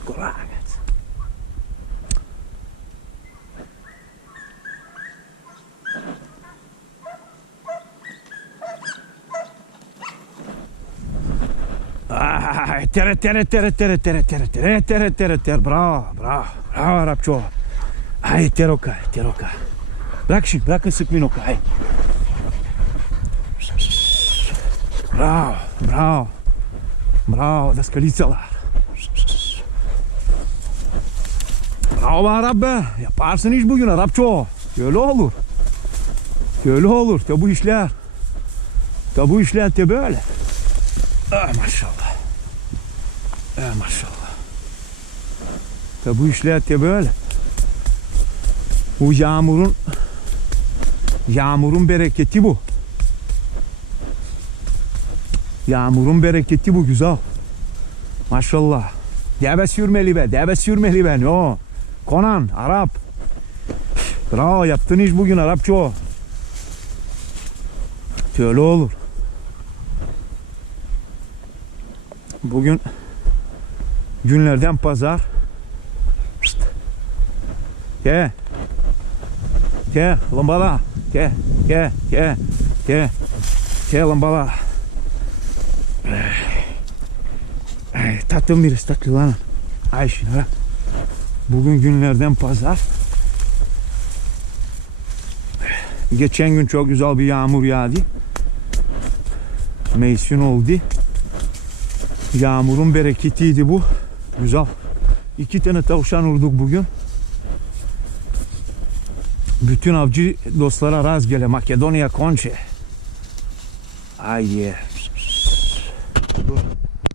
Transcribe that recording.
اشكر رحمته Тера, тера, тера, тера, тера, тера, тера, тера, тера, тера, браво, браво, браво, рапчо. Хайде, терока, терока. Бракши, брака се пинока, хайде. Браво, браво, браво, да скалицала. Bravo. Be. Yaparsın iş bugün Arapço. Öyle olur. Öyle olur. De bu işler. De bu işler de böyle. Ah maşallah. Ah maşallah. De bu işler de böyle. Bu yağmurun yağmurun bereketi bu. Yağmurun bereketi bu güzel. Maşallah. Deve sürmeli be, deve sürmeli be. No. Konan, Arap. Bravo, yaptın iş bugün Arapço. Öyle olur. Bugün günlerden pazar. Pişt. Gel. Gel, lambala. Gel, gel, gel, gel. Gel lambala. Ay, tatlım birisi tatlı lan. Ay şimdi ha. Bugün günlerden pazar. Geçen gün çok güzel bir yağmur yağdı. Meysun oldu. Yağmurun bereketiydi bu. Güzel. İki tane tavşan vurduk bugün. Bütün avcı dostlara rast gele. Makedonya konçe. Ay yeah.